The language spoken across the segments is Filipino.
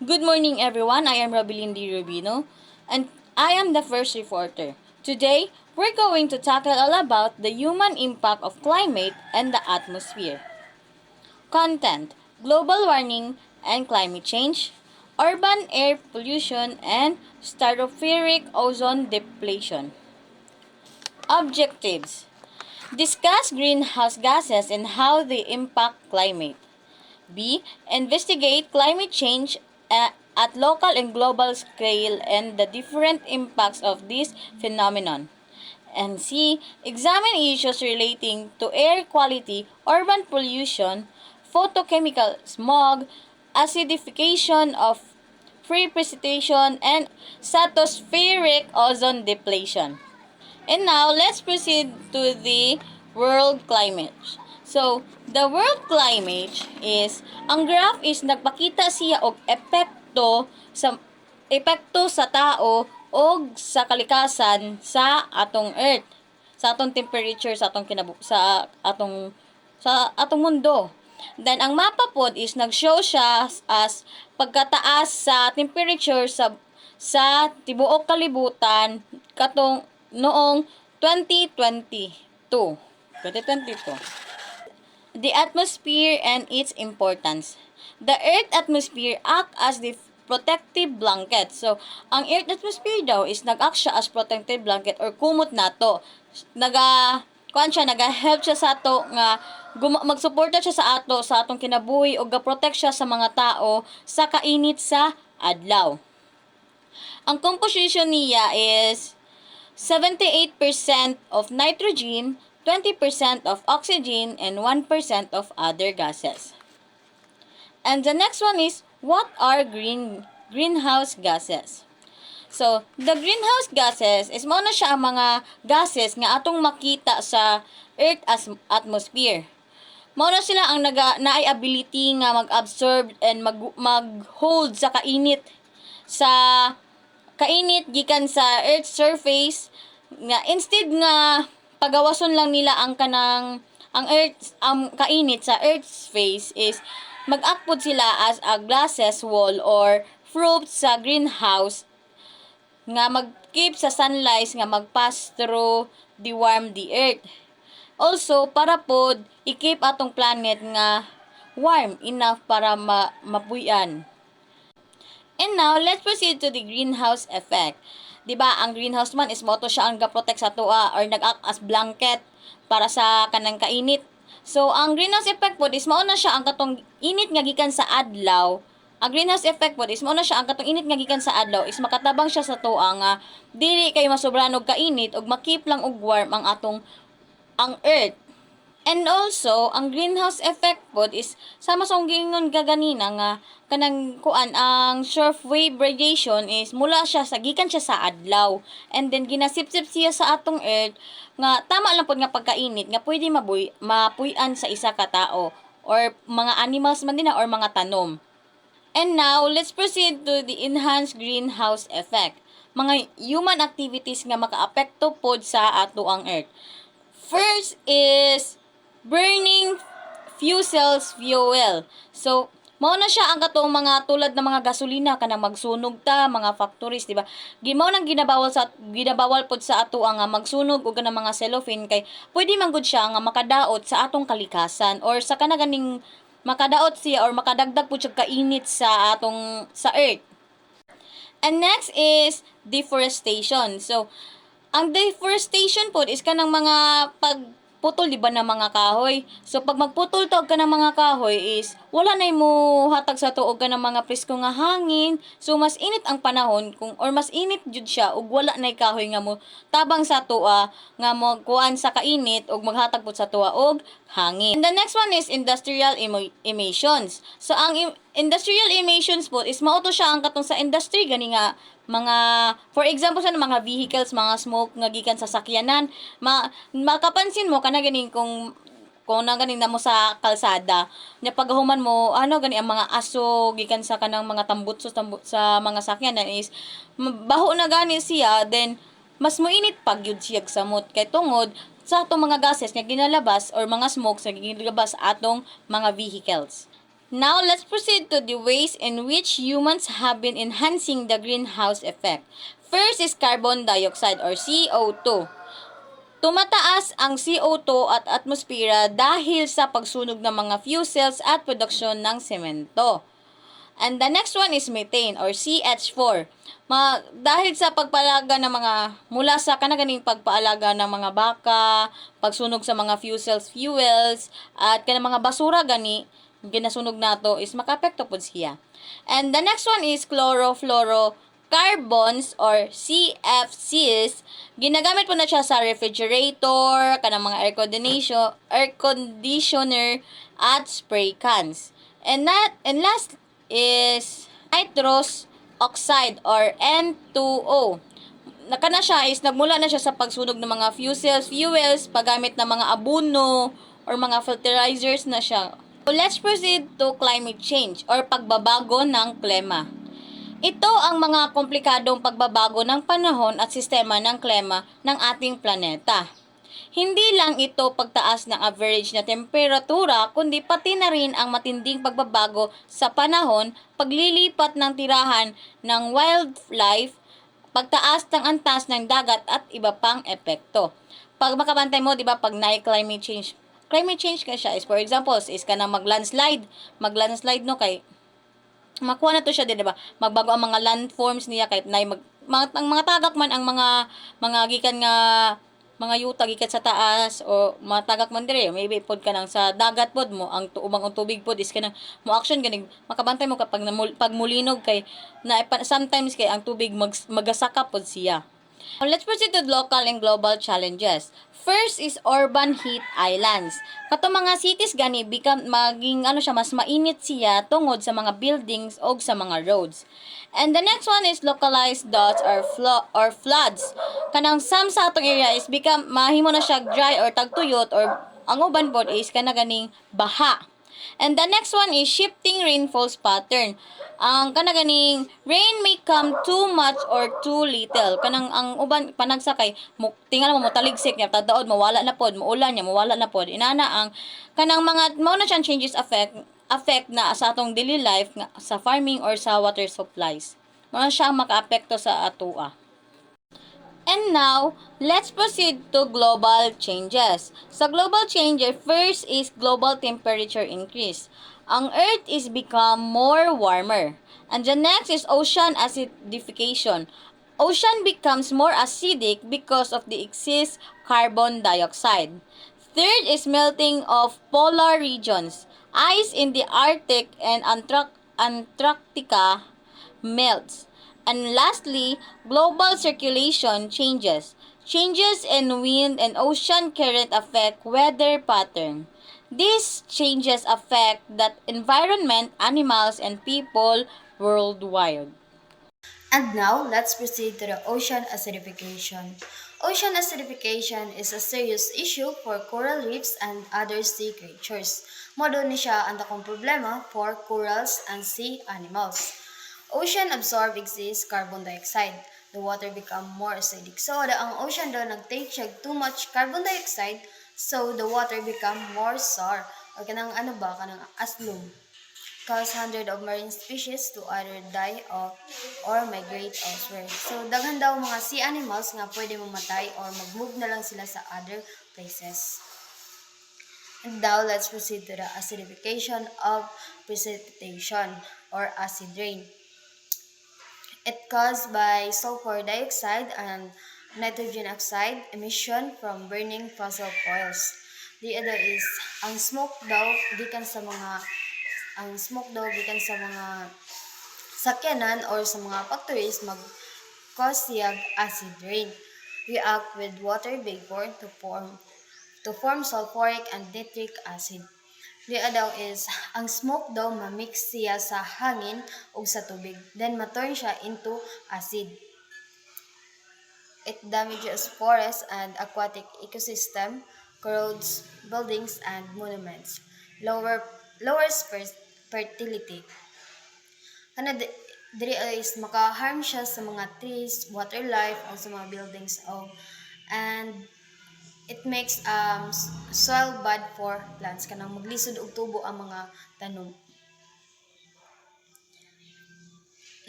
Good morning, everyone. I am Robilyn D. Rubino, and I am the first reporter. Today, we're going to tackle all about the human impact of climate and the atmosphere. Content: global warming and climate change, urban air pollution, and stratospheric ozone depletion. Objectives: discuss greenhouse gases and how they impact climate. B. Investigate climate change at local and global scale and the different impacts of this phenomenon. And C. Examine issues relating to air quality, urban pollution, photochemical smog, acidification of free precipitation, and stratospheric ozone depletion. And now, let's proceed to the world climate. So, the world climate is, ang graph is nagpakita siya og epekto sa tao o sa kalikasan sa atong earth, sa atong temperature, sa atong sa atong mundo. Then ang mapa pod is nag-show siya as pagkataas sa temperature sa tibuok kalibutan katong noong 2022. 2022. The atmosphere and its importance. The Earth atmosphere act as the protective blanket. So, ang Earth atmosphere daw is nag-act siya as protective blanket or kumot nato. Naga-help siya sa ato nga magsuporta siya sa ato sa atong kinabuhi o ga-protect siya sa mga tao sa kainit sa adlaw. Ang composition niya is 78% of nitrogen, 20% of oxygen, and 1% of other gases. And the next one is, what are greenhouse gases? So, the greenhouse gases is mao na siya ang mga gases nga atong makita sa Earth atmosphere. Mao na sila ang naay ability nga mag-absorb and mag-hold sa kainit gikan sa Earth's surface nga instead nga pagawason lang nila ang kainit sa Earth's face is mag-akpod sila as a glasses wall or roof sa greenhouse nga mag-keep sa sunlight nga mag-pass through the warm the Earth. Also, para pod i-keep atong planet nga warm enough para mapuy-an. And now, let's proceed to the greenhouse effect. Diba, ang greenhouse man is moto siya ang ga-protect sa tuwa or nag-act as blanket para sa kanang kainit. So, ang greenhouse effect po is mao na siya ang katong init nga gikan sa adlaw. Ang greenhouse effect po is mao na siya ang katong init nga gikan sa adlaw is makatabang siya sa tuwa nga dili kay masobran og kainit ug makip lang og warm ang earth. And also, ang greenhouse effect pod is sama sa gingon gaganina nga kanang ang shortwave radiation is mula siya sa gikan siya sa adlaw and then ginasipsip siya sa atong earth nga tama lang pod nga pagkainit nga pwede mapuy-an sa isa ka tao or mga animals man din or mga tanom. And now, let's proceed to the enhanced greenhouse effect. Mga human activities nga makaapekto pod sa ato ang earth. First is burning fuel. So, mao na siya ang katong mga tulad ng mga gasolina kanang magsunog mga factories, di ba? Mao nang ginabawal pod sa ato ang magsunog og kanang mga cellophane kay pwede man gud siya nga makadaot sa atong kalikasan or sa kanaganing makadaot siya or makadagdag pud siya kainit sa earth. And next is deforestation. So, ang deforestation po is kanang mga pagputol di ba ng mga kahoy. So pag magputol tog ka ng mga kahoy is wala na mo hatag sa tuog ka ng mga presko nga hangin. So mas init ang panahon mas init jud siya ug wala nay kahoy nga mo tabang sa tuwa nga mo kuan sa kainit ug maghatag pud sa tuwa og hangin. And the next one is industrial emissions. So ang industrial emissions po is mao to siya ang katong sa industry gani nga mga for example sa mga vehicles, mga smoke nga gikan sa sakyanan, makapansin mo kana ganing kung na ganing na mo sa kalsada, nya paghuman mo gani ang mga aso gikan sa kanang mga tambutso sa mga sakyanan is baho na gani siya, then mas moinit pag yun siya samot kay tungod sa atong mga gases nga ginalabas or mga smokes nga ginalabas atong mga vehicles. Now, let's proceed to the ways in which humans have been enhancing the greenhouse effect. First is carbon dioxide or CO2. Tumataas ang CO2 at atmosfera dahil sa pagsunog ng mga fuels at produksyon ng semento. And the next one is methane or CH4. Dahil sa pagpaalaga ng mga mula sa kanaganing pagpaalaga ng mga baka, pagsunog sa mga fuels at kanang mga basura gani ginasunog nato is makaapekto pud siya. And the next one is chlorofluorocarbons or CFCs. Ginagamit po na siya sa refrigerator, kanang mga air conditioner at spray cans. And last is nitrous oxide or N2O. Nakana siya is nagmula na siya sa pagsunog ng mga fuels, paggamit ng mga abono or mga fertilizers na siya. So let's proceed to climate change or pagbabago ng klima. Ito ang mga komplikadong pagbabago ng panahon at sistema ng klima ng ating planeta. Hindi lang ito pagtaas ng average na temperatura, kundi pati na rin ang matinding pagbabago sa panahon, paglilipat ng tirahan ng wildlife, pagtaas ng antas ng dagat at iba pang epekto. Pag makabantay mo, di ba, pag climate change ka siya is for example, is ka na maglandslide no kay makuha na to siya, di ba? Magbago ang mga landforms niya kahit ang mga tagak man ang mga gikan nga mga yuta gikan sa taas o matagak man dire maybe pod ka nang sa dagat pod mo ang tuubang ang tubig pod is kanang mo action ganing makabantay mo kapag pag mulinog kay na sometimes kay ang tubig magasaka pod siya. Now, let's proceed to local and global challenges. First is urban heat islands. Kato mga cities gani maging mas mainit siya tungod sa mga buildings o sa mga roads. And the next one is localized droughts or floods. Kanang some sa atong area is mahimo na siya dry or tagtuyot or ang uban pod is kana ganing baha. And the next one is shifting rainfalls pattern. Ang kanaganing rain may come too much or too little. Kanang ang uban panagsakay tingala mo taligsik niya tadaod mawala na pod, muulan niya mawala na pod. Inana ang kanang mga mao na siyang changes affect na sa atong daily life nga, sa farming or sa water supplies. Mao siya ang makaapekto sa atoa. And now, let's proceed to global changes. Sa global changes, first is global temperature increase. Ang Earth is become more warmer. And the next is ocean acidification. Ocean becomes more acidic because of the excess carbon dioxide. Third is melting of polar regions. Ice in the Arctic and Antarctica melts. And lastly, global circulation changes. Changes in wind and ocean current affect weather pattern. These changes affect the environment, animals, and people worldwide. And now, let's proceed to the ocean acidification. Ocean acidification is a serious issue for coral reefs and other sea creatures. Modo ni siya ang takong problema for corals and sea animals. Ocean absorb excess carbon dioxide. The water become more acidic. So, ang ocean daw nag-take siya too much carbon dioxide, so the water become more sour. O kanang kanang aslum cause hundreds of marine species to either die off or migrate elsewhere. So, daghan daw mga sea animals nga pwede mamatay or mag-move na lang sila sa other places. And now, let's proceed to the acidification of precipitation or acid rain. It caused by sulfur dioxide and nitrogen oxide emission from burning fossil fuels. The other is ang smoke daw gikan sa mga sakyanan or sa mga factories mag-cause siyag acid rain. React with water vapor to form sulfuric and nitric acid. The other is ang smoke daw ma-mix siya sa hangin o sa tubig, then ma-turn siya into acid. It damages forests and aquatic ecosystem, corrodes buildings and monuments, lowers fertility. Diri is maka-harm siya sa mga trees, water life, o sa mga buildings and it makes soil bad for plants kanang maglisod og tubo ang mga tanom.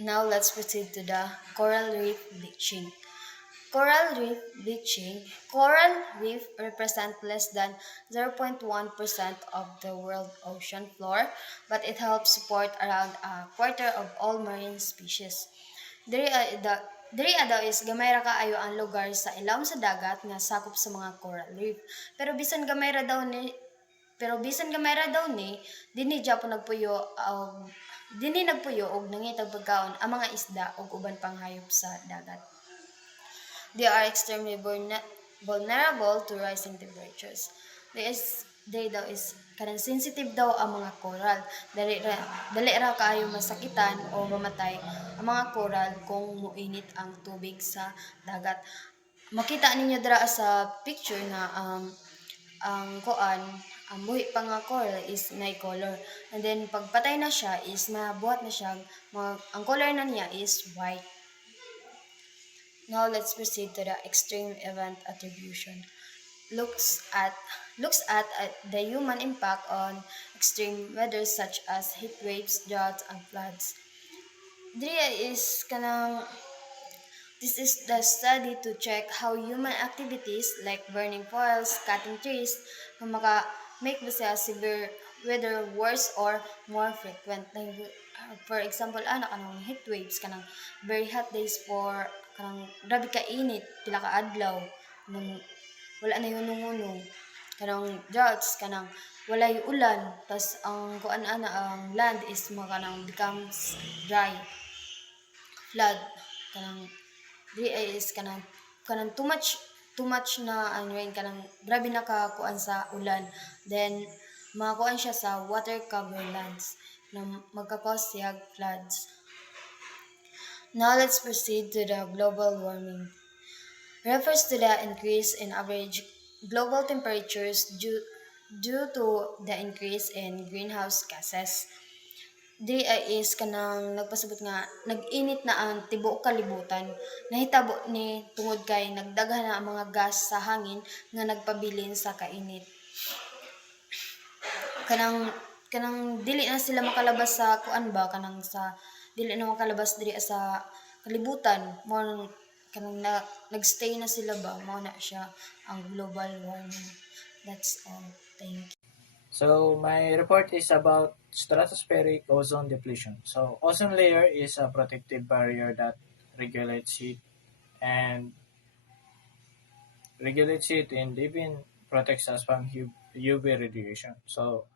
Now let's proceed to the coral reef bleaching. Coral reef bleaching. Coral reef represent less than 0.1% of the world ocean floor, but it helps support around a quarter of all marine species. Diri daw is gamay ra kaayo ang lugar sa ilawom sa dagat nga sakop sa mga coral reef. Pero bisan gamay ra daw ni dinhi Japan nagpuyo og nangitag pagkaon ang mga isda ug uban pang hayop sa dagat. They are extremely vulnerable to rising temperatures. They daw is kanang sensitive daw ang mga coral. Dali ra kaayo masakitan o mamatay ang mga coral kung muinit ang tubig sa dagat. Makita ninyo dira sa picture na ang kuan ang buhi pa nga coral is may color, and then pagpatay na siya is mabuhat na siya ang color na niya is white. Now let's proceed to the extreme event attribution. Looks at the human impact on extreme weather such as heat waves, droughts, and floods. This is the study to check how human activities like burning forests, cutting trees, kung make ba siya severe weather worse or more frequent. For example, kanang heat waves, kanang very hot days for kanang grabe ka init, pila ka adlaw, nang wala na yung hunong-hunong. Kanang droughts, kanang wala yung ulan, tas ang ang land is kanang becomes dry. Flood, kanang is kanang too much na ang rain, kanang grabe na kakuan sa ulan, then makakuan siya sa water cover lands na magkakause siya floods. Now let's proceed to the global warming. Refers to the increase in average global temperatures due to the increase in greenhouse gases. Is kanang nagpasabot nga nag-init na ang tibuok kalibutan. Nahitabo ni tungod kay nagdaghan na ang mga gas sa hangin nga nagpabilin sa kainit. Kanang dili na sila makalabas sa dili na makalabas diri sa kalibutan. Mo kanang nagstay na sila ba, mao na siya ang global warming. That's all. Thank you. So my report is about stratospheric ozone depletion. So ozone layer is a protective barrier that regulates heat and even protects us from UV radiation. So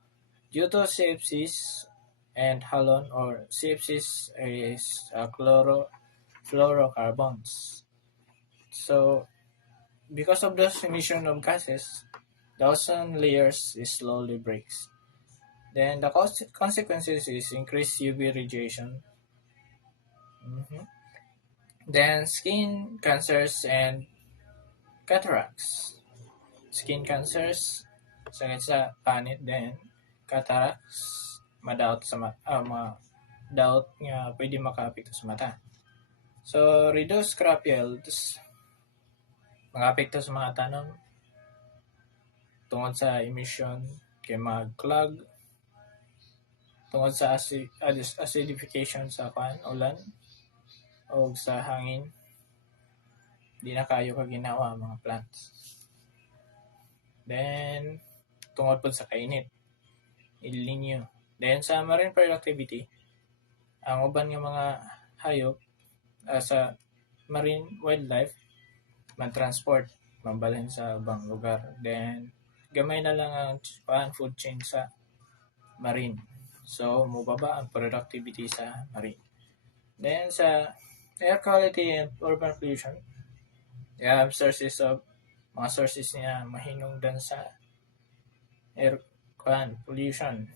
due to CFCs and halon, or CFCs is fluorocarbons. So because of the emission of gases, the ozone layers slowly breaks. Then the consequences is increased UV radiation. Then skin cancers and cataracts. Skin cancers, sakit sa panit, then cataracts, madaot nga pwede makaapekto sa mata. So reduced crop yields, makaapekto sa mga tanom tungod sa emission kay mag-clog, tungod sa acidification sa ulan o sa hangin, di na kayo kaginawa ang mga plants. Then tungod po sa kainit, El Nino. Then sa marine productivity, ang uban nga mga hayop sa marine wildlife man-transport, mambalhin sa ubang lugar. Then gamay na lang ang food chain sa marine. So, mubaba ang productivity sa marine. Then, sa air quality and urban pollution, you have mga sources niya mahinungdan sa air pollution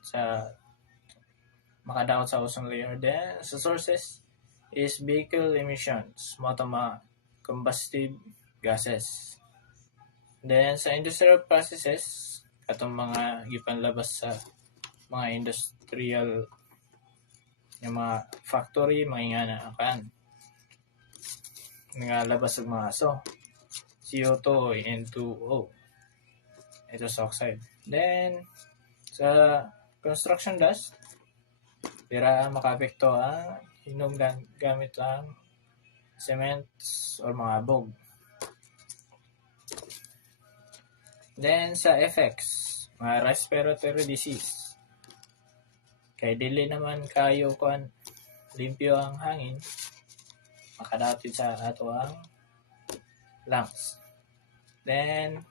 sa makadaot sa ozone layer. Then, sa sources is vehicle emissions, mga combustive gases. Then, sa industrial processes, atong mga gipanlabas sa mga industrial yung mga factory, mga nga labas ng mga CO2, N2O, nitrous oxide. Then, sa construction dust, pira makaapekto ang hinungdan gamit ang cements or mga abog. Then sa effects, mga respiratory disease. Kay dili naman kayo kuan limpyo ang hangin, makadaot sa ato ang lungs. Then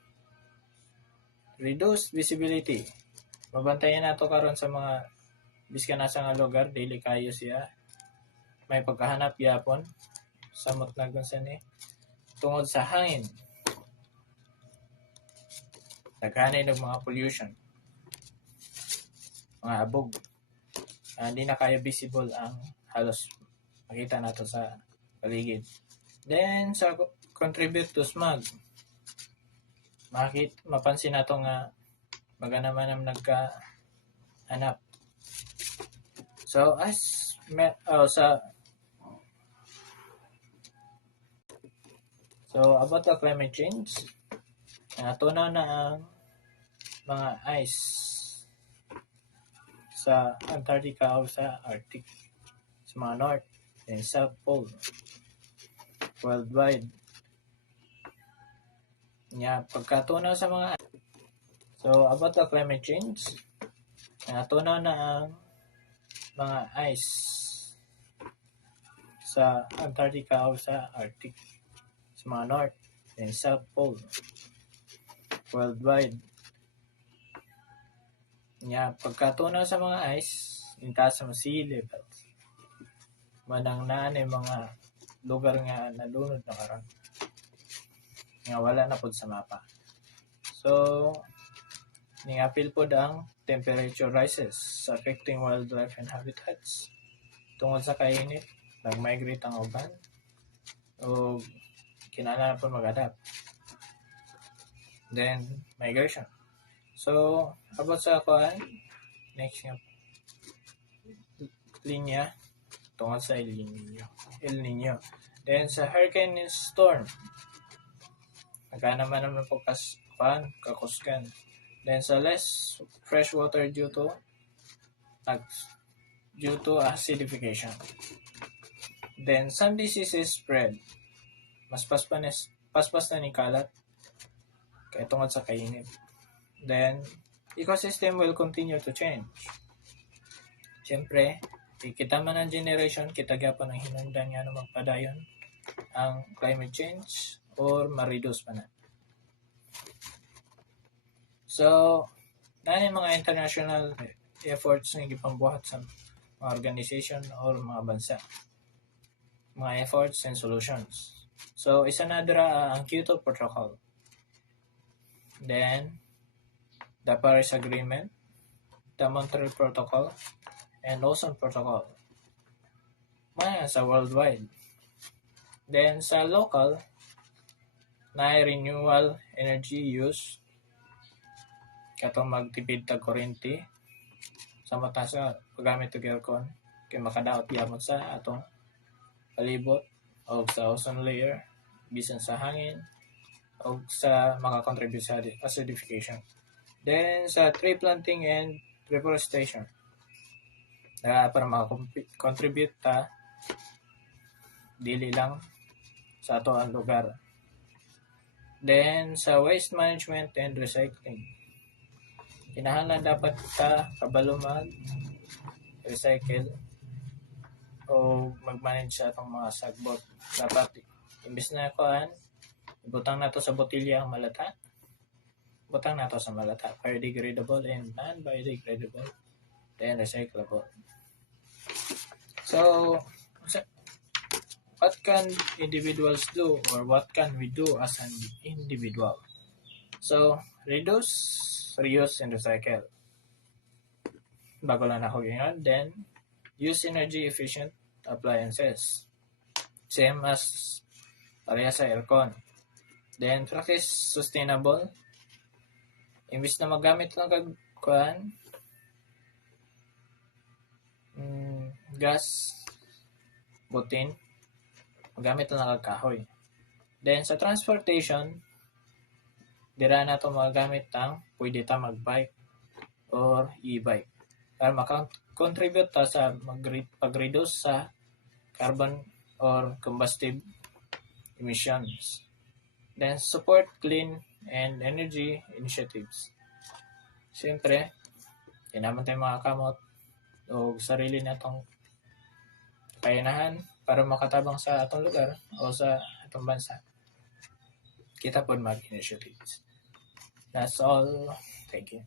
reduced visibility. Mabantayan nato karon sa mga biskan nasa nga lugar dili kayo siya may pagkahanap yapon samot na gunsa ni tungod sa hangin. Daghanay ng mga pollution, mga abog. Hindi na kayo visible ang halos makita nato sa paligid. Then sa contribute to smog, mapansin nato nga magana man ang nagkahanap. So about the climate change, natunaw na ang mga ice sa Antarctica o sa Arctic, sa mga North and South Pole worldwide. Pagkatunaw sa mga about the climate change, natunaw na ang mga ice sa Antarctica o sa Arctic, sa mga North and South Pole worldwide. Pagkatunaw sa mga ice, yung taas sa sea level, manang naanay mga lugar nga nalunod na karon nga wala na pod sa mapa. So ni-appeal pod ang temperature rises affecting wildlife and habitats. Tungod sa kainit, nag-migrate ang uban o kinahanglan pod mag-adapt. Then migration. So about sa kuan, next nga linya tungod sa El Nino. Then sa hurricane and storm, naman po kakuskan. Then sa less fresh water due to acidification. Then some diseases spread. Mas paspas na ni kalat kay tungod sa kainit. Then ecosystem will continue to change. Siyempre, kita man ang generation, kita gyapon ang hinungdan nga na magpadayon ang climate change or ma-reduce pa na. So, na mga international efforts nga gipambuhat sa mga organization or mga bansa. Mga efforts and solutions. So, isa na dira ang Kyoto Protocol. Then, the Paris Agreement, the Montreal Protocol, and Ozone Protocol. Mga sa worldwide. Then, sa local, na renewable energy use, katong magtipid tag kuryente, sa mata sa paggamit og aircon, kay makadaot yamon sa atong palibot, o sa ozone layer, bisan sa hangin, o sa makakontribute sa acidification. Then, sa tree planting and reforestation, para makakontribute ta dili lang sa ato ang lugar. Then, sa waste management and recycling, kinahanglan dapat ta kabalo mag-recycle o mag-manage sa atong mga sagbot. Dapat, imbis na kuan, ibutang nato sa botilya ang malata, butang nato sa malata, biodegradable and non-biodegradable, then recyclable. So, what can individuals do or what can we do as an individual? So, reduce, reuse, and recycle. Bago lang ako yun. Then, use energy-efficient appliances. Same as pareha sa aircon. Then, practice sustainable. Imbis na magamit lang kag gas, butin, magamit lang kag kahoy. Then, sa transportation, dira na ito magamit ang pwede ta mag-bike or e-bike para makakontribute ta sa pag-reduce sa carbon or combustive emissions. Then, support clean and energy initiatives. Siyempre, kailangan tayo mga kamot o sarili natong kayanahan para makatabang sa atong lugar o sa atong bansa. Kita po mag-initiatives. That's all. Thank you.